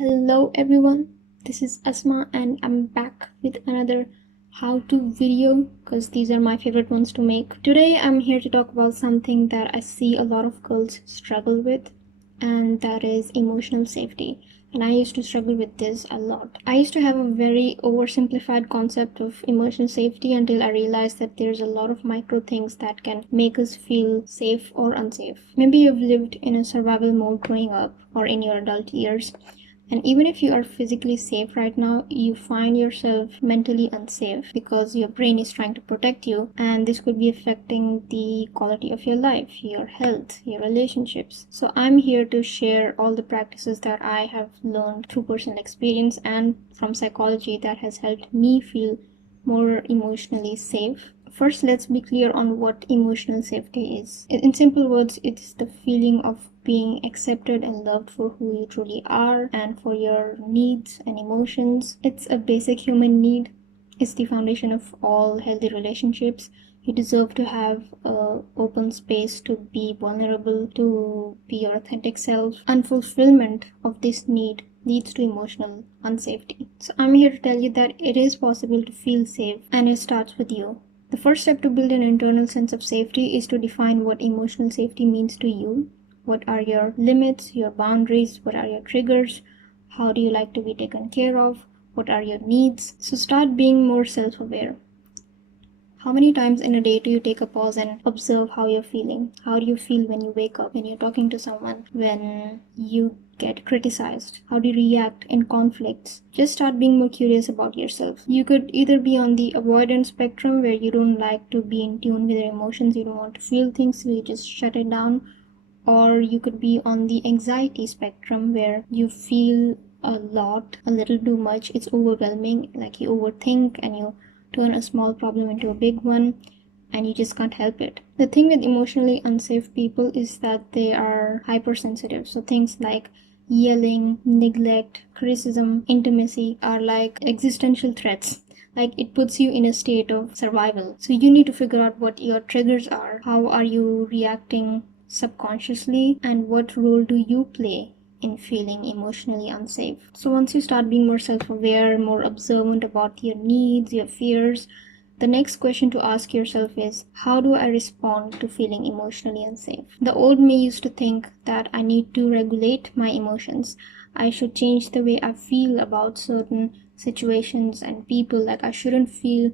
Hello everyone, this is Asma and I'm back with another how-to video because these are my favorite ones to make. Today I'm here to talk about something that I see a lot of girls struggle with, and that is emotional safety. And I used to struggle with this a lot. I used to have a very oversimplified concept of emotional safety until I realized that there's a lot of micro things that can make us feel safe or unsafe. Maybe you've lived in a survival mode growing up or in your adult years, and even if you are physically safe right now, you find yourself mentally unsafe because your brain is trying to protect you, and this could be affecting the quality of your life, your health, your relationships. So I'm here to share all the practices that I have learned through personal experience and from psychology that has helped me feel more emotionally safe. First, let's be clear on what emotional safety is. In simple words, it's the feeling of being accepted and loved for who you truly are and for your needs and emotions. It's a basic human need. It's the foundation of all healthy relationships. You deserve to have an open space to be vulnerable, to be your authentic self. Unfulfillment of this need leads to emotional unsafety. So I'm here to tell you that it is possible to feel safe, and it starts with you. The first step to build an internal sense of safety is to define what emotional safety means to you. What are your limits, your boundaries? What are your triggers? How do you like to be taken care of? What are your needs? So start being more self-aware. How many times in a day do you take a pause and observe how you're feeling? How do you feel when you wake up, when you're talking to someone, when you get criticized? How do you react in conflicts? Just start being more curious about yourself. You could either be on the avoidance spectrum, where you don't like to be in tune with your emotions, you don't want to feel things, so you just shut it down. Or you could be on the anxiety spectrum, where you feel a lot, a little too much, it's overwhelming, like you overthink and you turn a small problem into a big one, and you just can't help it. The thing with emotionally unsafe people is that they are hypersensitive. So things like yelling, neglect, criticism, intimacy are like existential threats. Like, it puts you in a state of survival. So you need to figure out what your triggers are. How are you reacting subconsciously, and what role do you play in feeling emotionally unsafe? So once you start being more self-aware, more observant about your needs, your fears, the next question to ask yourself is, how do I respond to feeling emotionally unsafe? The old me used to think that I need to regulate my emotions. I should change the way I feel about certain situations and people. Like, I shouldn't feel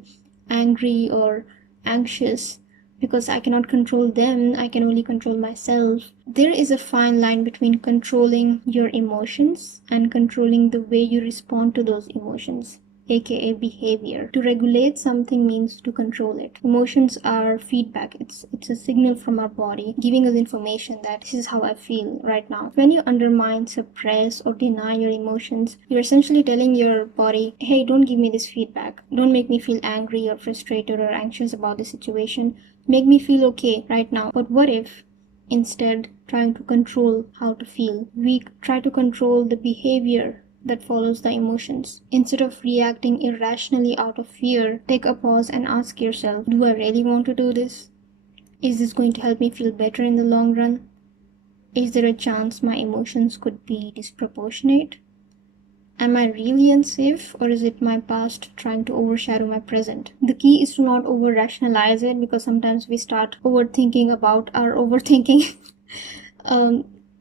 angry or anxious because I cannot control them. I can only control myself. There is a fine line between controlling your emotions and controlling the way you respond to those emotions, aka behavior. To regulate something means to control it. Emotions are feedback. It's a signal from our body giving us information that this is how I feel right now. When you undermine, suppress, or deny your emotions, you're essentially telling your body, hey, don't give me this feedback. Don't make me feel angry or frustrated or anxious about the situation. Make me feel okay right now. But what if, instead trying to control how to feel, we try to control the behavior that follows the emotions? Instead of reacting irrationally out of fear, take a pause and ask yourself, do I really want to do this? Is this going to help me feel better in the long run? Is there a chance my emotions could be disproportionate? Am I really unsafe, or is it my past trying to overshadow my present? The key is to not over-rationalize it, because sometimes we start overthinking about our overthinking.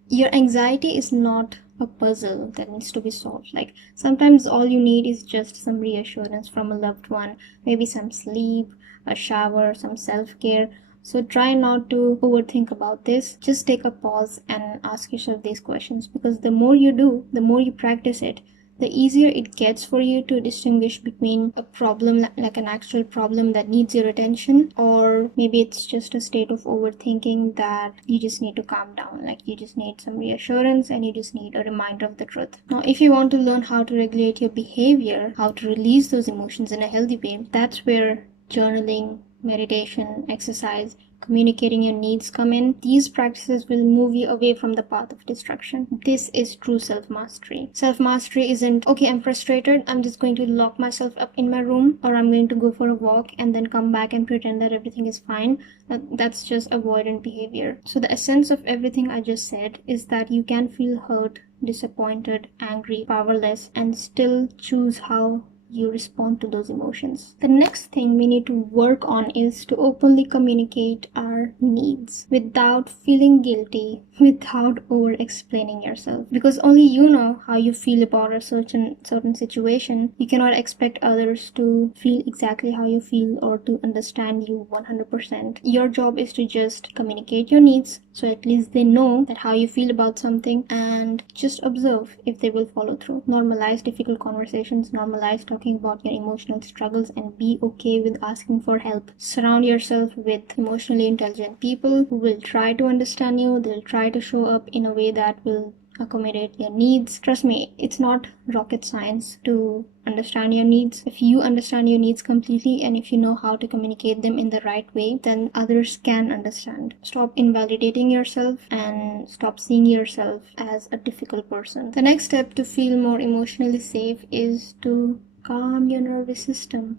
Your anxiety is not a puzzle that needs to be solved. Like, sometimes all you need is just some reassurance from a loved one, maybe some sleep, a shower, some self-care. So try not to overthink about this. Just take a pause and ask yourself these questions, because the more you do, the more you practice it, the easier it gets for you to distinguish between a problem, like an actual problem that needs your attention, or maybe it's just a state of overthinking that you just need to calm down. Like, you just need some reassurance and you just need a reminder of the truth. Now, if you want to learn how to regulate your behavior, how to release those emotions in a healthy way, that's where journaling, meditation, exercise communicating your needs come in, these practices will move you away from the path of destruction. This is true self-mastery. Self-mastery isn't, okay, I'm frustrated, I'm just going to lock myself up in my room, or I'm going to go for a walk and then come back and pretend that everything is fine. That's just avoidant behavior. So the essence of everything I just said is that you can feel hurt, disappointed, angry, powerless, and still choose how you respond to those emotions. The next thing we need to work on is to openly communicate our needs without feeling guilty, without over explaining yourself. Because only you know how you feel about a certain situation. You cannot expect others to feel exactly how you feel or to understand you 100%. Your job is to just communicate your needs, so at least they know that how you feel about something, and just observe if they will follow through. Normalize difficult conversations, normalize talking about your emotional struggles, and be okay with asking for help. Surround yourself with emotionally intelligent people who will try to understand you. They'll try to show up in a way that will accommodate your needs. Trust me, it's not rocket science to understand your needs. If you understand your needs completely and if you know how to communicate them in the right way, then others can understand. Stop invalidating yourself and stop seeing yourself as a difficult person. The next step to feel more emotionally safe is to calm your nervous system.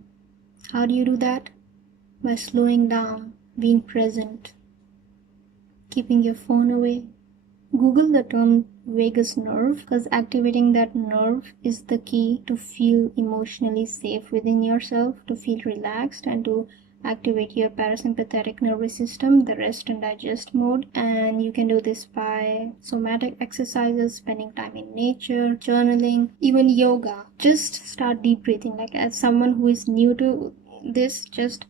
How do you do that? By slowing down, being present, keeping your phone away. Google the term vagus nerve, because activating that nerve is the key to feel emotionally safe within yourself, to feel relaxed, and to activate your parasympathetic nervous system, the rest and digest mode. And you can do this by somatic exercises, spending time in nature, journaling, even yoga. Just start deep breathing. Like, as someone who is new to this, just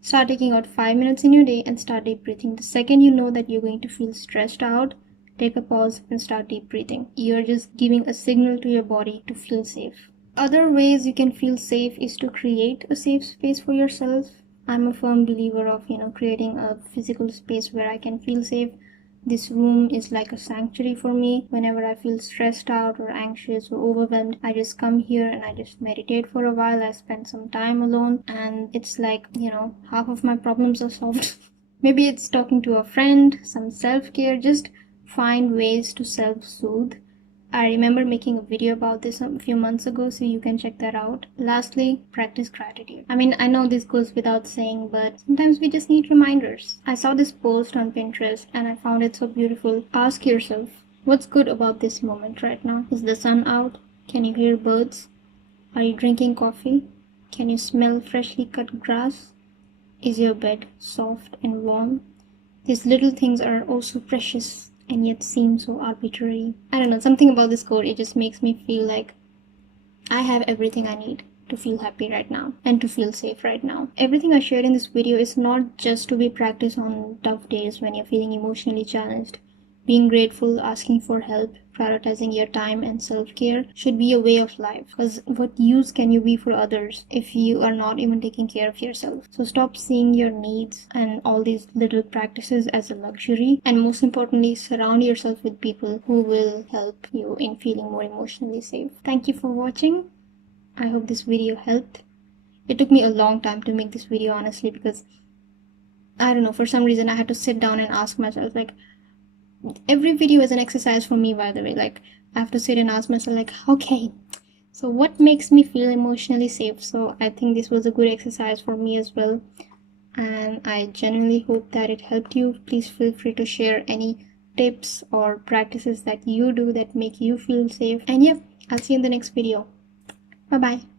start taking out 5 minutes in your day and start deep breathing. The second you know that you're going to feel stressed out, take a pause and start deep breathing. You're just giving a signal to your body to feel safe. Other ways you can feel safe is to create a safe space for yourself. I'm a firm believer of, creating a physical space where I can feel safe. This room is like a sanctuary for me. Whenever I feel stressed out or anxious or overwhelmed, I just come here and I just meditate for a while. I spend some time alone, and it's like, half of my problems are solved. Maybe it's talking to a friend, some self-care. Just find ways to self-soothe. I remember making a video about this a few months ago, so you can check that out. Lastly, practice gratitude. I know this goes without saying, but sometimes we just need reminders. I saw this post on Pinterest and I found it so beautiful. Ask yourself, what's good about this moment right now? Is the sun out? Can you hear birds? Are you drinking coffee? Can you smell freshly cut grass? Is your bed soft and warm? These little things are also precious and yet seem so arbitrary. I don't know, something about this quote, it just makes me feel like I have everything I need to feel happy right now and to feel safe right now. Everything I shared in this video is not just to be practiced on tough days when you're feeling emotionally challenged. Being grateful, asking for help, prioritizing your time and self-care should be a way of life. Because what use can you be for others if you are not even taking care of yourself? So stop seeing your needs and all these little practices as a luxury. And most importantly, surround yourself with people who will help you in feeling more emotionally safe. Thank you for watching. I hope this video helped. It took me a long time to make this video, honestly, because I don't know, for some reason I had to sit down and ask myself, like, every video is an exercise for me, by the way. Like, I have to sit and ask myself, like, okay, so what makes me feel emotionally safe? So I think this was a good exercise for me as well, and I genuinely hope that it helped you. Please feel free to share any tips or practices that you do that make you feel safe. And yeah, I'll see you in the next video. Bye bye.